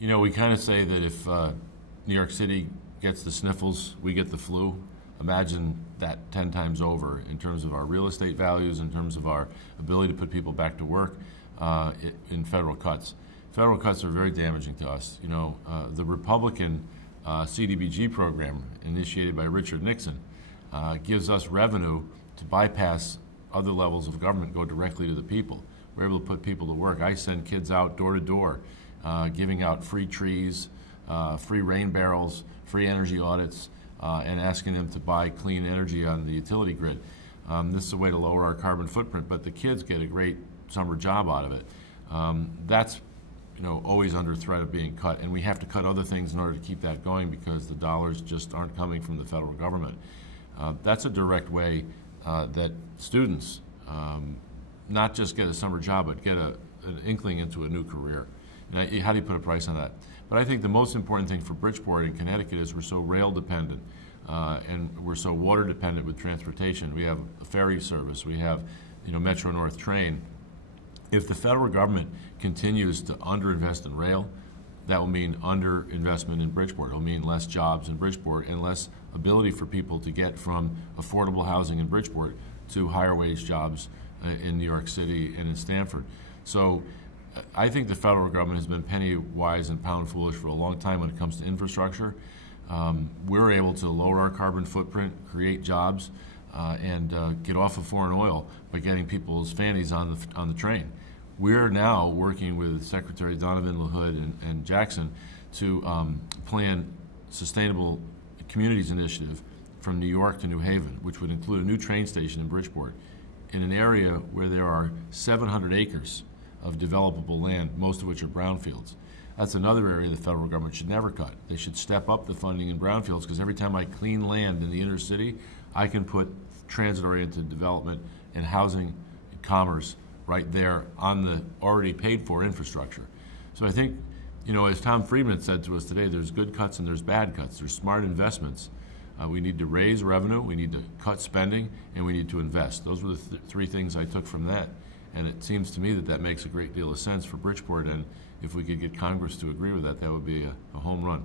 You know, we kind of say that if New York City gets the sniffles, we get the flu. Imagine that 10 times over in terms of our real estate values, in terms of our ability to put people back to work in federal cuts. Federal cuts are very damaging to us. You know, the Republican CDBG program initiated by Richard Nixon gives us revenue to bypass other levels of government, go directly to the people. We're able to put people to work. I send kids out door to door, giving out free trees, free rain barrels, free energy audits, and asking them to buy clean energy on the utility grid. This is a way to lower our carbon footprint, but the kids get a great summer job out of it. That's always under threat of being cut, and we have to cut other things in order to keep that going because the dollars just aren't coming from the federal government. That's a direct way that students not just get a summer job, but get an inkling into a new career. And how do you put a price on that? But I think the most important thing for Bridgeport and Connecticut is we're so rail dependent and we're so water dependent with transportation. We have a ferry service, we have Metro North train. If the federal government continues to underinvest in rail, that will mean underinvestment in Bridgeport. It will mean less jobs in Bridgeport and less ability for people to get from affordable housing in Bridgeport to higher wage jobs in New York City and in Stamford. So I think the federal government has been penny wise and pound foolish for a long time when it comes to infrastructure. We're able to lower our carbon footprint, create jobs, and get off of foreign oil by getting people's fannies on the train. We're now working with Secretary Donovan LaHood and Jackson to plan Sustainable Communities Initiative from New York to New Haven, which would include a new train station in Bridgeport in an area where there are 700 acres of developable land, most of which are brownfields. That's another area the federal government should never cut. They should step up the funding in brownfields because every time I clean land in the inner city, I can put transit-oriented development and housing and commerce right there on the already paid-for infrastructure. So I think, as Tom Friedman said to us today, there's good cuts and there's bad cuts. There's smart investments. We need to raise revenue, we need to cut spending, and we need to invest. Those were the three things I took from that. And it seems to me that that makes a great deal of sense for Bridgeport, and if we could get Congress to agree with that, that would be a home run.